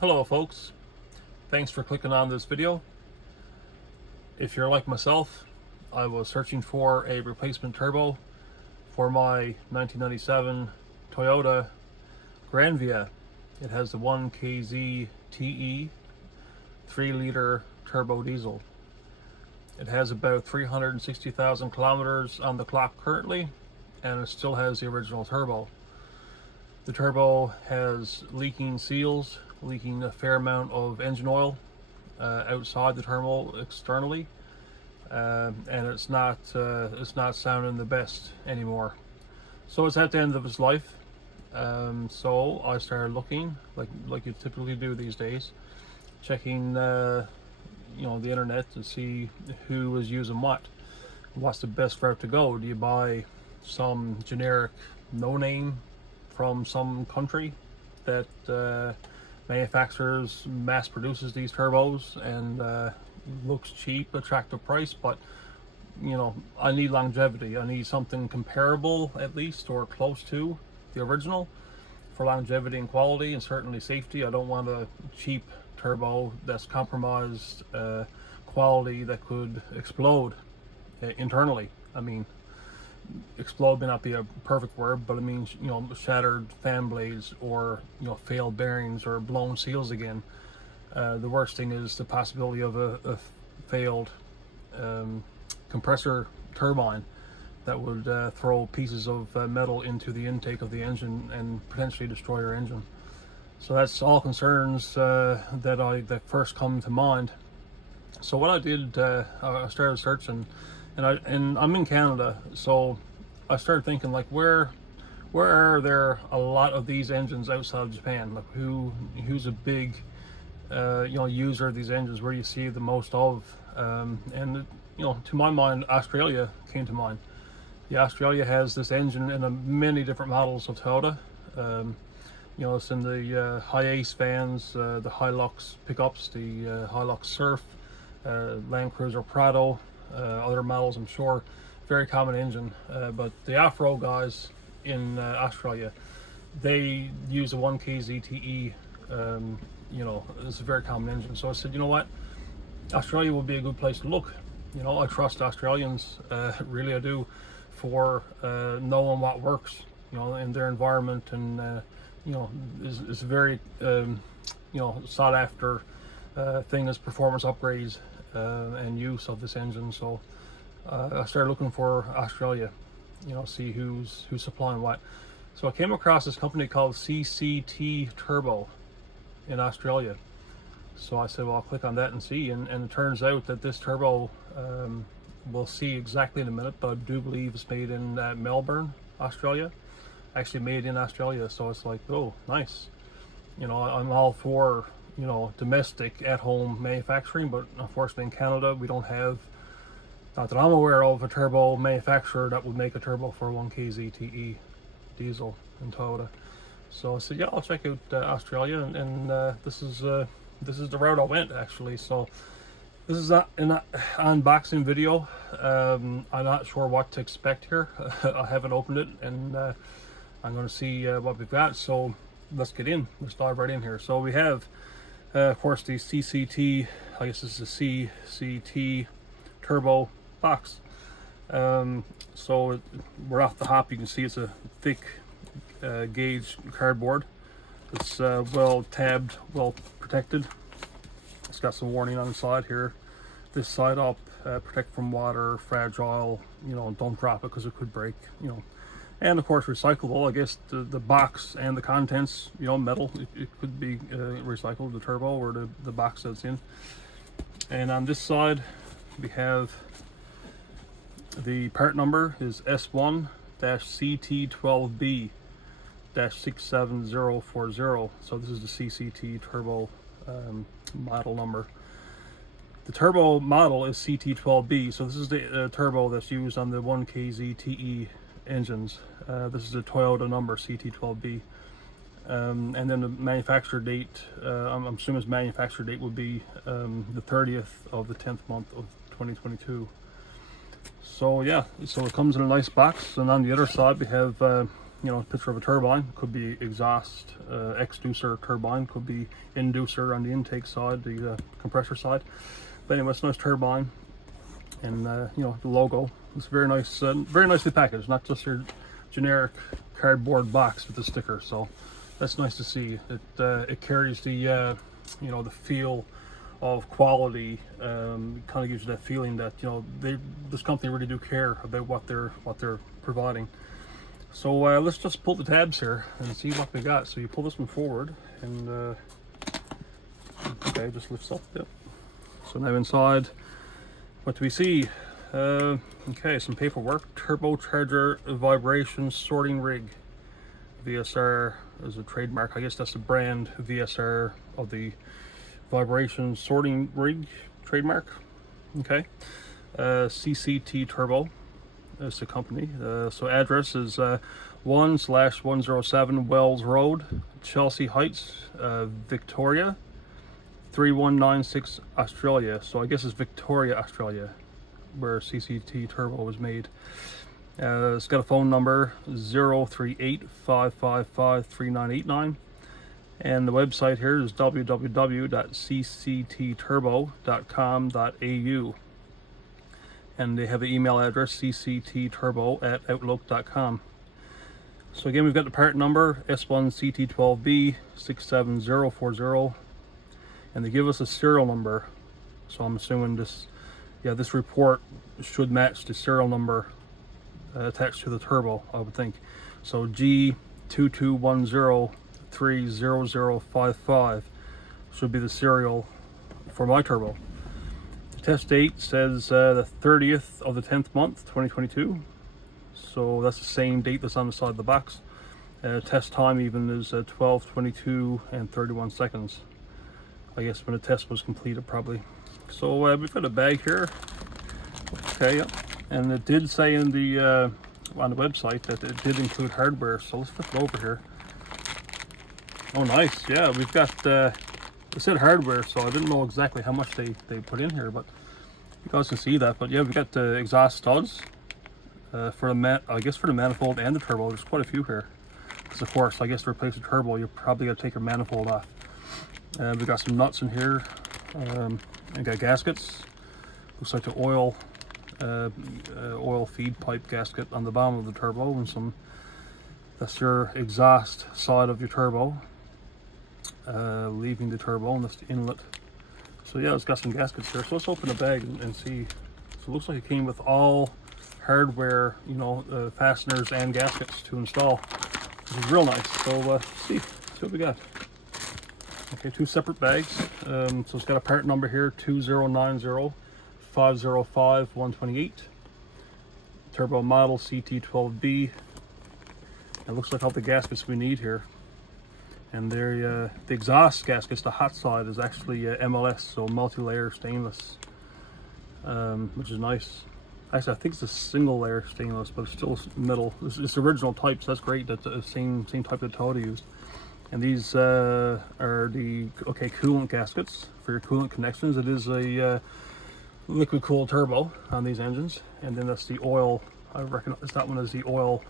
Hello folks, thanks for clicking on this video. If you're like myself, I was searching for a replacement turbo for my 1997 Toyota Grand Via. It has the 1KZ TE 3-liter turbo diesel. It has about 360,000 kilometers on the clock currently, and it still has the original turbo. The turbo has leaking seals, leaking a fair amount of engine oil outside the turbo externally, and it's not sounding the best anymore. So it's at the end of its life. So I started looking like you typically do these days, checking the internet to see who is using what's the best route to go. Do you buy some generic no-name from some country that manufactures, mass produces these turbos and looks cheap, attractive price, but I need longevity. I need something comparable at least, or close to the original, for longevity and quality, and certainly safety. I don't want a cheap turbo that's compromised quality that could explode internally. I mean, explode may not be a perfect word, but it means shattered fan blades, or failed bearings, or blown seals again. The worst thing is the possibility of a failed compressor turbine that would throw pieces of metal into the intake of the engine and potentially destroy your engine. So that's all concerns that first come to mind. So what I did, I started searching, and I'm in Canada, so I started thinking, like, where are there a lot of these engines outside of Japan? Like, who's a big user of these engines? Where do you see the most of? And to my mind, Australia came to mind. Yeah, Australia has this engine in many different models of Toyota. It's in the Hi-Ace vans, the Hilux pickups, the Hilux Surf, Land Cruiser Prado, other models, I'm sure. Very common engine, but the off-road guys in Australia, they use a 1KZ TE. It's a very common engine. So I said, you know what, Australia would be a good place to look. I trust Australians, really I do, for knowing what works, in their environment, and is a very sought after thing is performance upgrades and use of this engine. So I started looking for Australia, see who's supplying what. So I came across this company called CCT Turbo in Australia. So I said, well, I'll click on that and see, and it turns out that this turbo, we'll see exactly in a minute, but I do believe it's made in Melbourne, Australia. Actually made in Australia. So it's like, oh, nice. I'm all for domestic at-home manufacturing, but unfortunately in Canada we don't have, not that I'm aware of, a turbo manufacturer that would make a turbo for 1KZ TE diesel in Toyota. So I said, yeah, I'll check out Australia, and this is the route I went, actually. So this is an unboxing video. I'm not sure what to expect here. I haven't opened it, and I'm going to see what we've got. So let's get in. Let's dive right in here. So we have, of course, the CCT, I guess this is a CCT Turbo box. So we're off the hop. You can see it's a thick gauge cardboard. It's well tabbed, well protected. It's got some warning on the side here. This side up, protect from water, fragile, don't drop it because it could break, and of course recyclable. I guess the box and the contents, metal, it could be recycled, the turbo or the box that's in. And on this side we have the part number is S1-CT12B-67040. So this is the CCT Turbo model number. The turbo model is CT12B, so this is the turbo that's used on the 1KZ TE engines. This is the Toyota number, CT12B. And then the manufacturer date, I'm assuming its manufacturer date would be the 30th of the 10th month of 2022. So yeah, so it comes in a nice box, and on the other side we have you know, picture of a turbine. Could be exhaust, exducer turbine, could be inducer on the intake side, the compressor side. But anyway, it's a nice turbine, and you know, the logo. It's very nice, very nicely packaged, not just your generic cardboard box with the sticker. So that's nice to see. It carries the you know, the feel of quality. Kind of gives you that feeling that, you know, this company really do care about what they're providing. So let's just pull the tabs here and see what we got. So you pull this one forward, and okay, just lifts up. Yep. So now inside, what do we see? Okay, some paperwork. Turbocharger vibration sorting rig. VSR is a trademark. I guess that's the brand VSR of the vibration sorting rig trademark. Okay. CCT Turbo is the company. So address is 1/107 Wells Road, Chelsea Heights, Victoria, 3196 Australia. So I guess it's Victoria, Australia, where CCT Turbo was made. It's got a phone number 038-555-3989, and the website here is www.cctturbo.com.au, and they have the email address cctturbo@outlook.com. So again, we've got the part number S1CT12B 67040, and they give us a serial number. So I'm assuming this report should match the serial number attached to the turbo, I would think. So G221030055 should be the serial for my turbo. The test date says the 30th of the 10th month, 2022. So that's the same date that's on the side of the box. Test time even is 12:22 and 31 seconds. I guess when the test was completed, probably. So we've got a bag here. Okay, yep. And it did say in the on the website that it did include hardware. So let's flip it over here. Oh, nice. Yeah, we've got it said hardware, so I didn't know exactly how much they put in here, but you guys can see that. But yeah, we got the exhaust studs for the I guess for the manifold and the turbo. There's quite a few here. Because of course, I guess to replace the turbo, you probably got to take your manifold off. We got some nuts in here. And got gaskets. Looks like the oil feed pipe gasket on the bottom of the turbo, and that's your exhaust side of your turbo, leaving the turbo, and that's the inlet. So yeah, it's got some gaskets here. So let's open the bag and see. So it looks like it came with all hardware, you know, fasteners and gaskets to install, which is real nice. So let's see what we got. Okay, two separate bags. So it's got a part number here, 2090-505-128. Turbo model CT12B. It looks like all the gaskets we need here. And the exhaust gaskets, the hot side, is actually MLS, so multi-layer stainless, which is nice. Actually, I think it's a single layer stainless, but it's still metal. It's the original type, so that's great. That's the same type that Toyota used. And these are the coolant gaskets for your coolant connections. It is a liquid cooled turbo on these engines, and then that's the oil. I recognize that one as the oil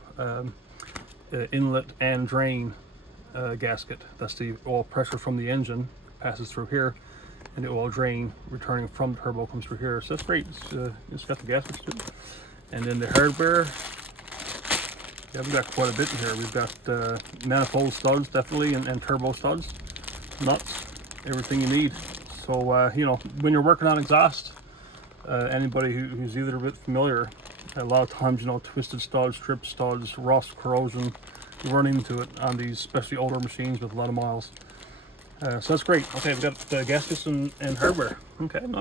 inlet and drain gasket. That's the oil pressure from the engine passes through here, and the oil drain returning from the turbo comes through here. So that's great. It's got the gaskets too. And then the hardware. Yeah, we've got quite a bit in here. We've got manifold studs, definitely, and turbo studs, nuts, everything you need. So, you know, when you're working on exhaust, anybody who's either a bit familiar, a lot of times, you know, twisted studs, strip studs, rust, corrosion, you run into it on these, especially older machines with a lot of miles. So that's great. Okay, we've got gaskets and hardware. Okay, nice.